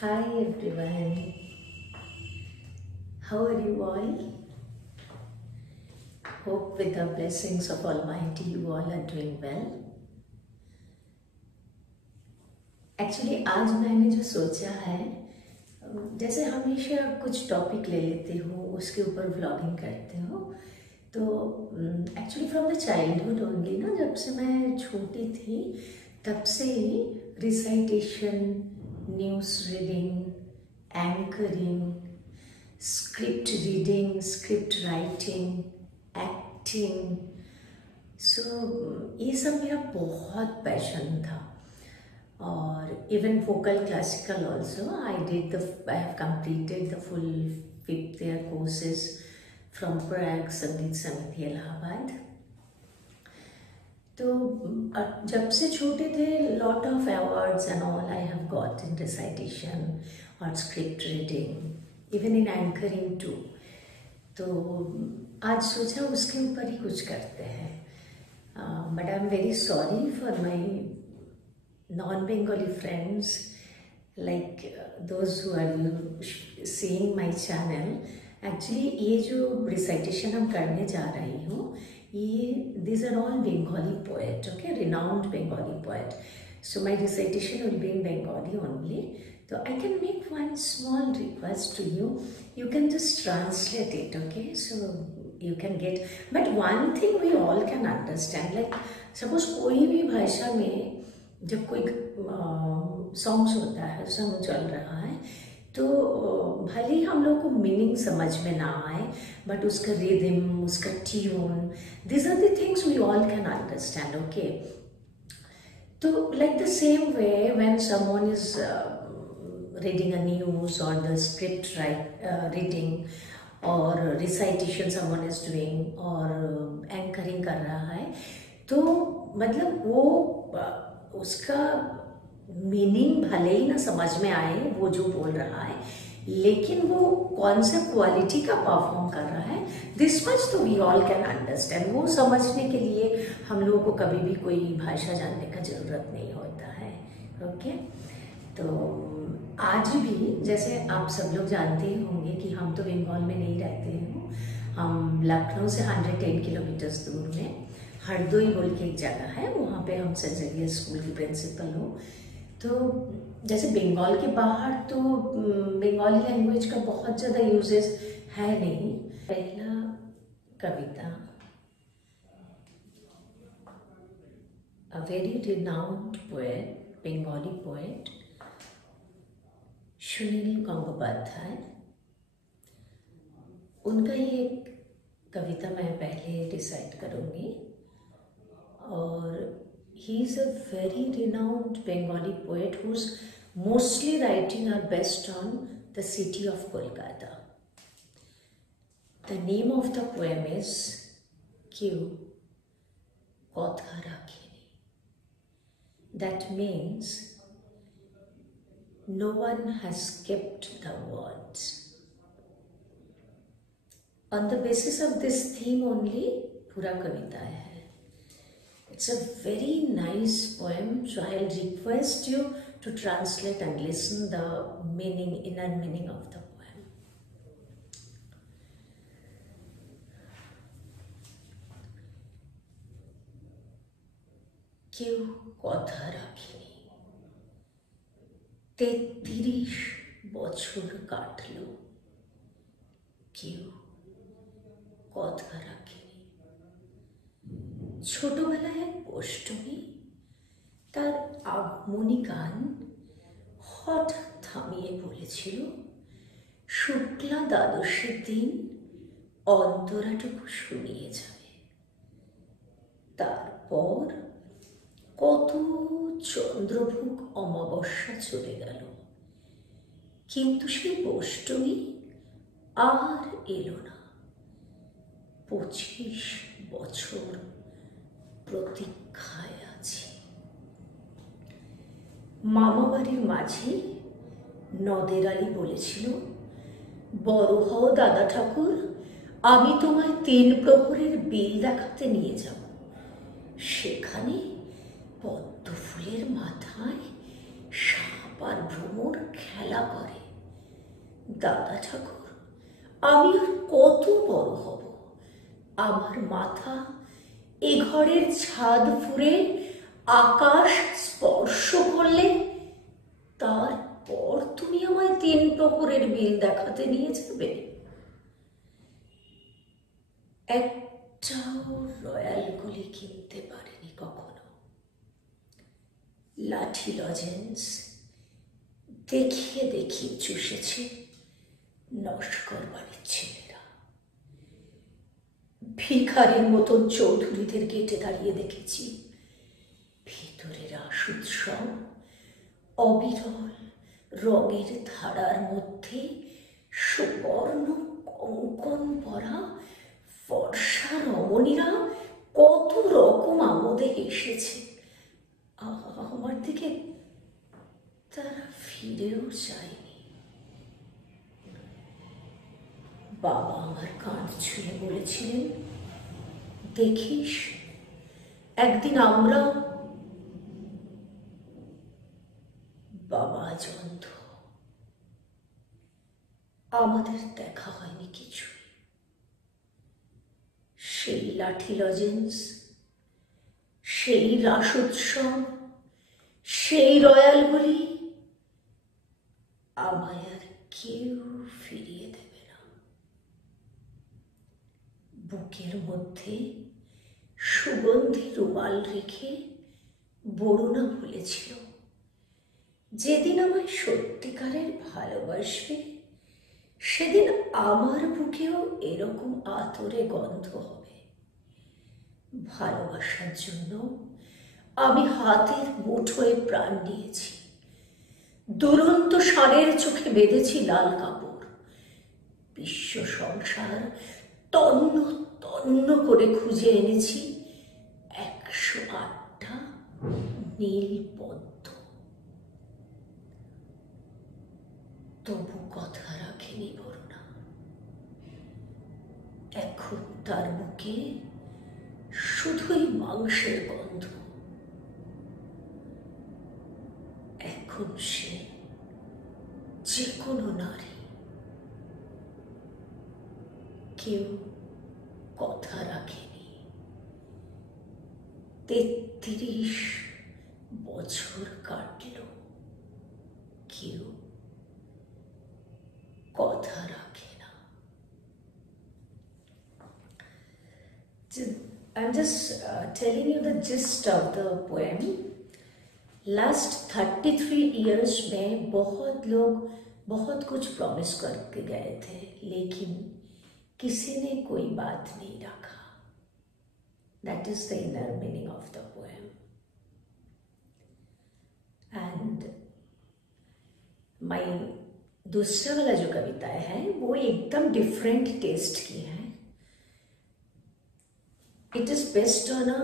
Hi everyone, how are you all? Hope with the blessings of Almighty you all are doing well. Actually आज मैंने जो सोचा है, जैसे हमेशा कुछ टॉपिक ले लेती हूँ उसके ऊपर व्लॉगिंग करती हूँ। तो actually from the childhood only ना, जब से मैं छोटी थी तब से ही recitation, news reading, anchoring, script reading, script writing, acting, ये सब मेरा बहुत पैशन था। और even vocal classical also I have completed the full 5th year courses from Prayag Sangeet Samiti Allahabad. तो जब से छोटे थे lot of awards and all I have got in recitation और script reading, even in anchoring too. तो आज सोचा उसके ऊपर ही कुछ करते हैं। But I am very sorry for my non-Bengali friends, like those who are seeing my channel. Actually ये जो recitation हम करने जा रही हूँ, ये these are all Bengali poet, okay, renowned Bengali poet. So my recitation will be in Bengali only. So I can make one small request to you. You can just translate it, okay? So you can get. But one thing we all can understand, like suppose कोई भी भाषा में जब कोई songs होता है, song चल रहा है, तो भले ही हम लोग को मीनिंग समझ में ना आए, बट उसका रिदम, उसका tune, this are the things we all can understand, okay. तो like the same way when someone is reading a news और द स्क्रिप्ट रीडिंग और रिसाइटेशन समवन इज डूइंग और एंकरिंग कर रहा है, तो मतलब वो उसका मीनिंग भले ही ना समझ में आए वो जो बोल रहा है, लेकिन वो कौन सा क्वालिटी का परफॉर्म कर रहा है, दिस मच तो वी ऑल कैन अंडरस्टैंड। वो समझने के लिए हम लोगों को कभी भी कोई भाषा जानने का जरूरत नहीं होता है, ओके। तो आज भी जैसे आप सब लोग जानते ही होंगे कि हम तो बंगाल में नहीं रहते हैं, हम लखनऊ से 110 किलोमीटर्स दूर में हरदोई बोल के एक जगह है, वहाँ पे हम सेंट जेवियर स्कूल की प्रिंसिपल हूँ। तो जैसे बंगाल के बाहर तो बंगाली लैंग्वेज का बहुत ज़्यादा यूजेस है नहीं। पहला कविता, a very renowned poet, Bengali poet Sunil Gangopadhyay, उनका ही एक कविता मैं पहले रिसाइट करूँगी। और he is a very renowned Bengali poet who's mostly writing are based on the city of Kolkata. The name of the poem is Keu Kotha Rakhini. That means no one has kept the words. On the basis of this theme only पूरा कविता है। It's a very nice poem, so I'll request you to translate and listen the meaning, inner meaning of the poem. কেউ কথা রাখিনি, 33 বছর কাটলো, কেউ কথা রাখিনি। ছোটবেলায় এক অষ্টমী, তার আগমনী গান হঠাৎ থামিয়ে বলেছিল, শুক্লা দ্বাদশীর দিন অন্তরাটুকু শুনিয়ে যাবে। তারপর কত চন্দ্রভোগ অমাবস্যা চলে গেল, কিন্তু সেই অষ্টমী আর এলো না। 25 বছর প্রতীক্ষায় আছি। মামা বাড়ির মাঝি নদের আলী বলেছিল, বড় হও দাদা ঠাকুর, আমি তোমায় 3 প্রহরের বিল দেখাতে নিয়ে যাব। সেখানে পদ্ম ফুলের মাথায় সাপ আর ভ্রমর খেলা খেলা করে। দাদা ঠাকুর, আমি আর কত বড় হব? আমার মাথা এ ঘরের ছাদ ফুঁড়ে আকাশ স্পর্শ করলে তারপর তুমি আমায় 3 প্রহরের বিল দেখাতে নিয়ে যাবে? একটাও রয়্যাল গুলি কিনতে পারেনি কখনো। লাঠি লজেন্স দেখিয়ে দেখিয়ে চুষেছে নস্কর বাড়ির ছেলেরা। ভিখারির মতন চৌধুরীদের গেটে দাঁড়িয়ে দেখেছি ভিতরের আসুৎসব অবিরল রঙের ধারার মধ্যে সুবর্ণ কঙ্কন পরা ফর্সা রমণীরা কত রকম আমোদে এসেছে। আমার দিকে তারা ফিরেও যায়নি। বাবা আমার কাঁধ ছুঁয়ে বলেছিলেন, দেখিস একদিন আমরা। বাবা আজ অন্ধ। আমাদের দেখা হয়নি কিছু। সেই লাঠি লজেন্স, সেই রাস উৎসব, সেই রয়্যাল গুলি আমায় আর কেউ ফিরিয়ে দেবে না। বুকের মধ্যে সুগন্ধি রুমাল রেখে বরুণা বলেছিল, যেদিন আমায় সত্যিকারের ভালোবাসবে সেদিন আমার বুকেও এরকম আতরে গন্ধ হবে। ভালোবাসার জন্য আমি হাতের মুঠোয় প্রাণ দিয়েছি। দুরন্ত ষাঁড়ের চোখে বেঁধেছি লাল কাপড়। বিশ্ব সংসার তন্ন তন্ন করে খুঁজে এনেছি 108টা নীল পদ্ম। তবু কথা রাখেনি বরুণা। এখন তার বুকে শুধুই মাংসের গন্ধ। এখন সে যে কোনো নারী। কেউ কথা রাখেনি। 33 বছর কাটল, কেউ কথা রাখে না। I'm just telling you the gist of the poem. Last 33 years में बहुत लोग बहुत कुछ प्रॉमिस करके गए थे, लेकिन किसी ने कोई बात नहीं रखा। That is the inner meaning of the poem. And my दूसरा वाला जो कविताएं हैं वो एकदम डिफरेंट टेस्ट की है। It is based on a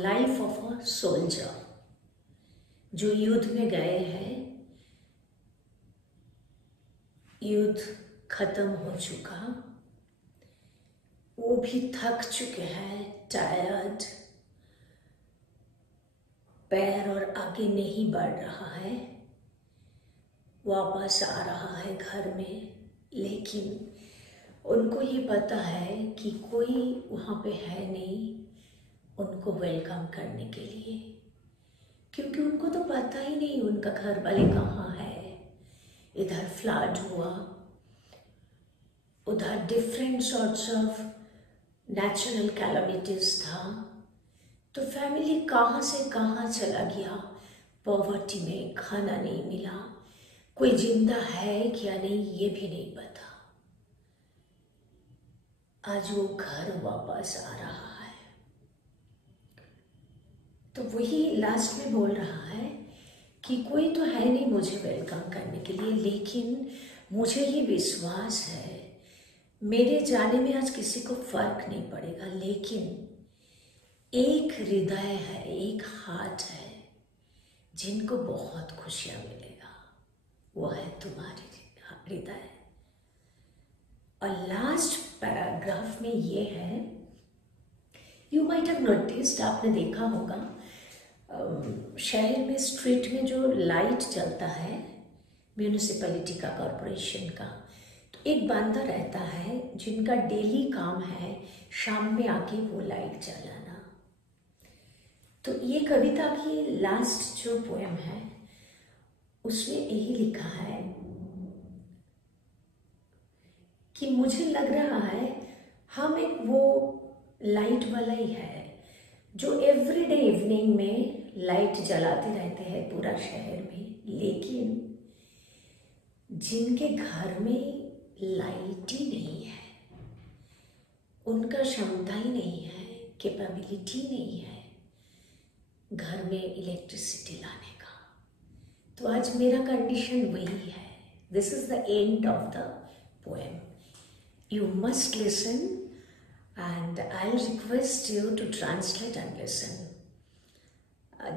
life of a soldier जो युद्ध में गए हैं। युद्ध खत्म हो चुका, वो भी थक चुके हैं, टायर्ड, पैर और आगे नहीं बढ़ रहा है। वापस आ रहा है घर में, लेकिन उनको ये पता है कि कोई वहाँ पे है नहीं उनको वेलकम करने के लिए, क्योंकि उनको तो पता ही नहीं उनका घर वाले कहाँ है। इधर फ्लड हुआ, उधर different sorts of natural calamities था, तो फैमिली कहाँ से कहाँ चला गया। पॉवर्टी में खाना नहीं मिला, कोई जिंदा है क्या नहीं ये भी नहीं पता। आज वो घर वापस आ रहा है। तो वही लास्ट में बोल रहा है कि कोई तो है नहीं मुझे वेलकम करने के लिए, लेकिन मुझे ये विश्वास है मेरे जाने में आज किसी को फर्क नहीं पड़ेगा, लेकिन एक हृदय है, एक हाथ है जिनको बहुत खुशियां मिलेगा, वो है तुम्हारी हृदय। और लास्ट पैराग्राफ में ये है, यू माइट हैव नोटिस्ड, आपने देखा होगा शहर में स्ट्रीट में जो लाइट जलता है म्यूनिसिपैलिटी का, कॉरपोरेशन का। तो एक बंदा रहता है जिनका डेली काम है शाम में आके वो लाइट जलाना। तो ये कविता की लास्ट जो पोएम है उसमें यही लिखा है कि मुझे लग रहा है हम एक वो लाइट वाला ही है जो एवरीडे इवनिंग में लाइट जलाते रहते हैं पूरा शहर में, लेकिन जिनके घर में लाइट ही नहीं है, उनका क्षमता ही नहीं है, कैपेबिलिटी नहीं है घर में इलेक्ट्रिसिटी लाने का। तो आज मेरा कंडीशन वही है। This is the end of the poem. You must listen and I'll request you to translate and listen.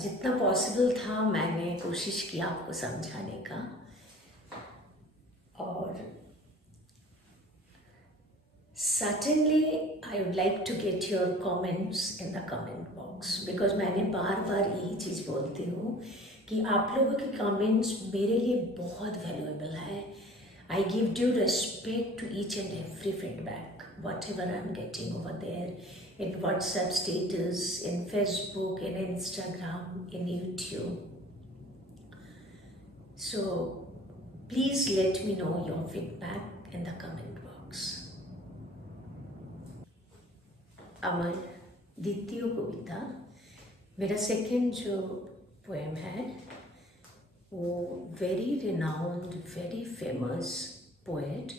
जितना पॉसिबल था मैंने कोशिश की आपको समझाने का। और certainly I would like to get your comments in the comment box, because मैंने बार बार यही चीज़ बोलती हूँ कि आप लोगों के कमेंट्स मेरे लिए बहुत वैल्यूएबल है। I give due respect to each and every feedback, whatever I'm getting over there, in WhatsApp status, in Facebook, in Instagram, in YouTube. So please let me know your feedback in the comment box. আমার দ্বিতীয় কবিতা, मेरा second जो poem है वो very renowned, very famous poet,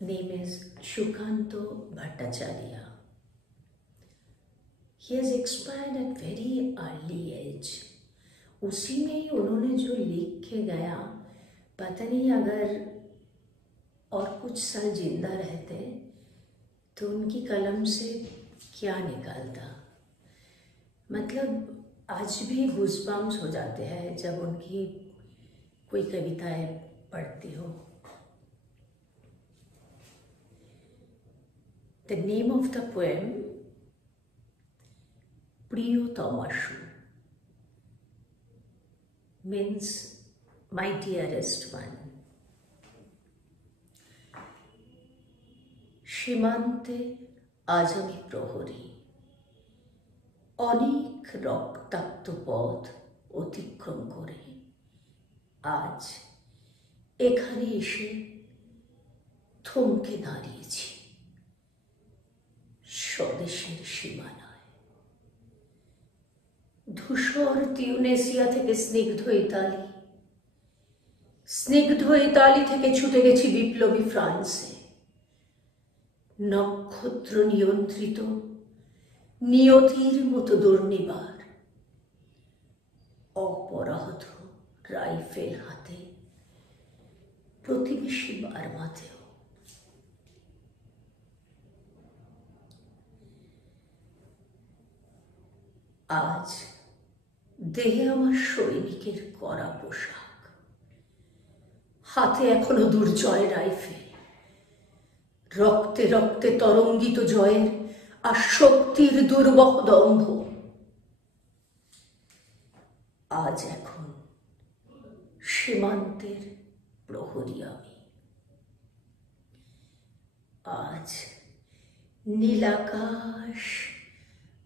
name is Shukanto Bhattacharya. He has expired at very early age. उसी में ही उन्होंने जो लिख के गया, पता नहीं अगर और कुछ साल जिंदा रहते तो उनकी कलम से क्या निकलता। मतलब आज भी गूज़बम्स हो जाते हैं जब उनकी कोई कविताएं पढ़ती हो। The name of the poem, Priyotamashu, means my dearest one. সীমান্তে আজ আমি প্রহরী, অনেক রক্তাক্ত পথ অতিক্রম করে আজ এখানে এসে থমকে দাঁড়িয়েছি স্বদেশের সীমানায়। ধূসর তিউনেসিয়া থেকে স্নিগ্ধ ইতালি, স্নিগ্ধ ইতালি থেকে ছুটে গেছি বিপ্লবী ফ্রান্সে। নক্ষত্র নিয়ন্ত্রিত নিয়তির মতো দুর্নিবার, অপরাহত রাইফেল হাতে প্রতিবেশী বার্মাতেও। আজ দেহে আমার সৈনিকের কড়া পোশাক, হাতে এখনো দুর্জয় রাইফেল, রক্তে রক্তে তরঙ্গিত জয়ের আর শক্তির দুর্বহ দম্ভ। আজ এখন সীমান্তের প্রহরী আমি। আজ নীলাকাশ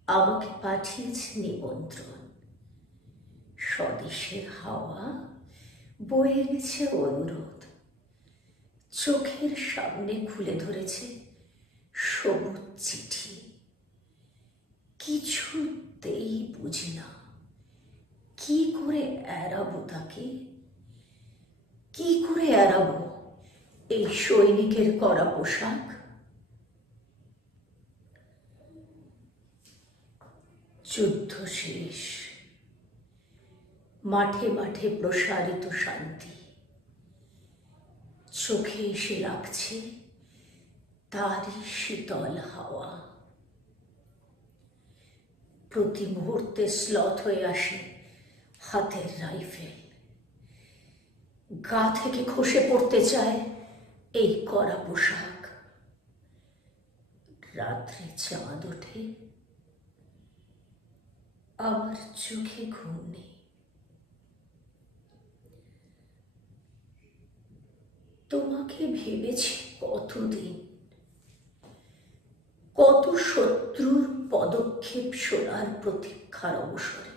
আমাকে পাঠিয়েছে নিমন্ত্রণ। স্বদেশের হাওয়া বয়ে গেছে অনুরোধ। চোখের সামনে খুলে ধরেছে সবুজ চিঠি। কিছুতেই বুঝি না কি করে এড়াবো তাকে, কি করে এড়াবো এই সৈনিকের কড়া পোশাক। যুদ্ধ শেষ, মাঠে মাঠে প্রসারিত শান্তি। চোখে এসে লাগছে তারই শীতল হাওয়া। প্রতি মুহূর্তে স্লথ হয়ে আসে হাতের রাইফেল। গা থেকে খসে পড়তে চায় এই কড়া পোশাক। রাত্রে চাঁদ ওঠে, আমার চোখে ঘুম নেই। তোমাকে ভেবেছি কতদিন, কত শত্রুর পদক্ষেপ শোনার প্রতীক্ষার অবসরে,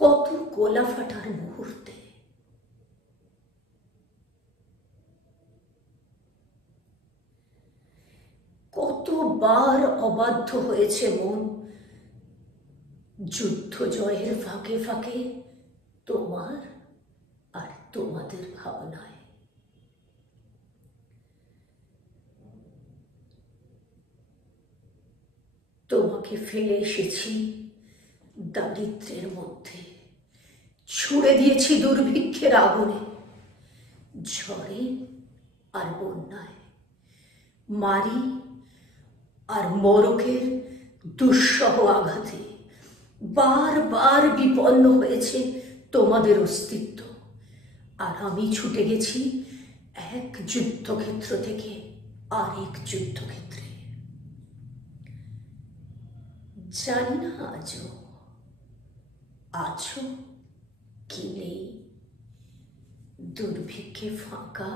কত গোলা ফাটার মুহূর্তে। কতবার অবাধ্য হয়েছে মন যুদ্ধ জয়ের ফাঁকে ফাঁকে তোমার আর তোমাদের ভাবনায়। তোমাকে ফেলে এসেছি দারিদ্র্যের মধ্যে, ছুড়ে দিয়েছি দুর্ভিক্ষের আগুনে, ঝড়ে আর বন্যায়, মারি আর মরকের দুঃসহ আঘাতে। বারবার বিপন্ন হয়েছে তোমাদের অস্তিত্ব, আর আমি ছুটে গেছি এক যুদ্ধক্ষেত্র থেকে আরেক যুদ্ধক্ষেত্রে। জানি না আজও আছো কি নেই, দুর্ভিক্ষে ফাঁকা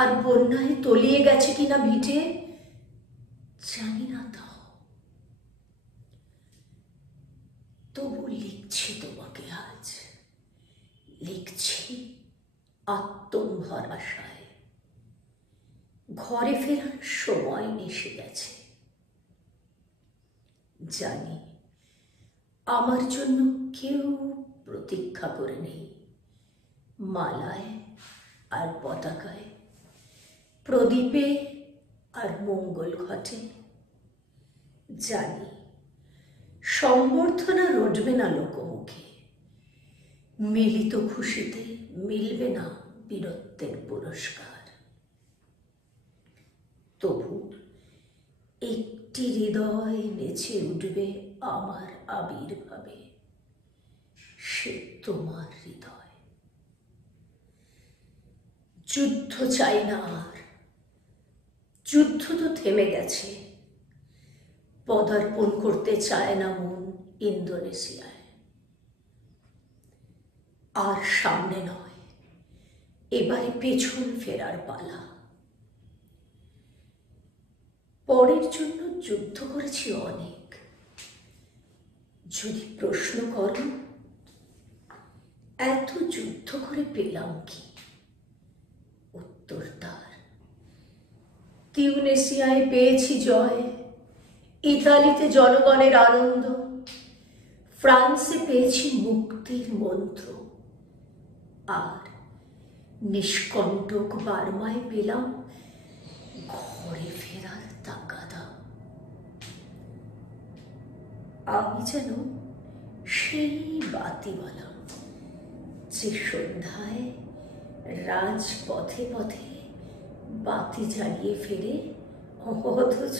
আর বন্যায় তলিয়ে গেছে কিনা ভিটে, জানি না তাও। তবু লিখছি তোমাকে আজ, লিখছি আত্মভর আশায়। ঘরে ফেরার সময় এসে গেছে, জানি আমার জন্য কেউ প্রতীক্ষা করে নেই, মালায় আর পতাকায়, প্রদীপে আর মঙ্গল ঘটে। জানি সম্বর্ধনা রটবে না লোকমুখে, মিলিত খুশিতে মিলবে না বীরত্বের পুরস্কার। তবু একটি হৃদয় নেচে উঠবে আমার আবির্ভাবে, সে তোমার হৃদয়। যুদ্ধ চাই না আর, যুদ্ধ তো থেমে গেছে। পদার্পণ করতে চায় না মন ইন্দোনেশিয়ায়। আর সামনে নয়, এবারে পেছন ফেরার পালা। পরের জন্য যুদ্ধ করেছি অনেক। যদি প্রশ্ন করো এত যুদ্ধ করে পেলাম কি, উত্তর তার তিউনেসিয়ায় পেয়েছি জয়, ইতালিতে জনগণের আনন্দ, ফ্রান্সে পেয়েছি মুক্তির মন্ত্র, আর নিষ্কণ্টক বার্মায় পেলাম ঘরে ফেরার তাগাদা। আমি যেন সেই বাতিওয়ালা, যে সন্ধ্যায় রাজপথে পথে বাতি জ্বালিয়ে ফেরে, অথচ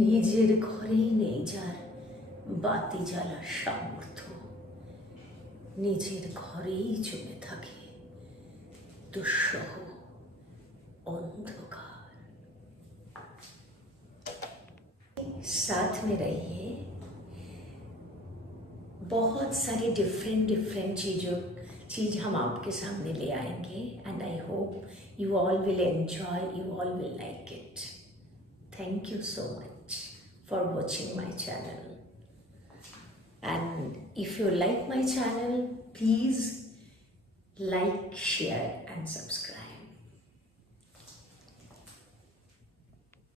নিজের ঘরেই নেই যার বাতি জ্বালার সামর্থ্য। নিজের ঘরেই জমে থাকে দুঃসহ अंधकार। साथ में रहिए, बहुत सारी डिफरेंट चीज़ हम आपके सामने ले आएंगे, and I hope you all will enjoy, you all will like it. Thank you so much for watching my channel, and if you like my channel, please like, share and subscribe.